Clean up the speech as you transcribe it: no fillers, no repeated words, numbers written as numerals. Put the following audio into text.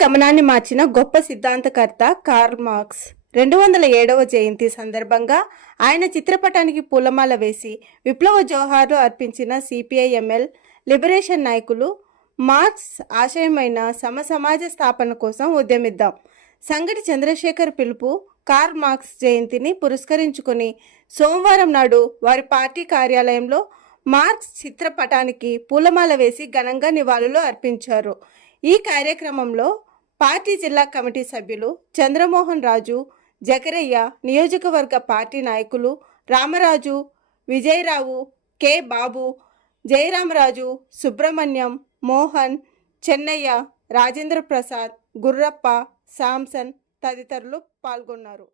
గమనాన్ని మార్చిన గొప్ప సిద్ధాంతకర్త కార్ల్ మార్క్స్ 207వ జయంతి సందర్భంగా ఆయన చిత్రపటానికి పూలమాల వేసి విప్లవ జోహార్లు అర్పించిన సిపిఐ-ఎంఎల్ లిబరేషన్ నాయకులు మార్క్స్ ఆశయమైన సమాజ స్థాపన కోసం ఉద్యమిద్దాం. సంగటి చంద్రశేఖర్ పిలుపు కార్ల్ మార్క్స్ జయంతిని పురస్కరించుకుని సోమవారం నాడు వారి పార్టీ కార్యాలయంలో మార్క్స్ చిత్రపటానికి పూలమాల వేసి ఘనంగా నివాళులు అర్పించారు. ఈ కార్యక్రమంలో పార్టీ జిల్లా కమిటీ సభ్యులు చంద్రమోహన్ రాజు, జకరయ్య, నియోజకవర్గ పార్టీ నాయకులు రామరాజు, విజయరావు, కె బాబు, జయరామరాజు, సుబ్రహ్మణ్యం, మోహన్, చెన్నయ్య, రాజేంద్ర ప్రసాద్, గుర్రప్ప, శాంసన్ తదితరులు పాల్గొన్నారు.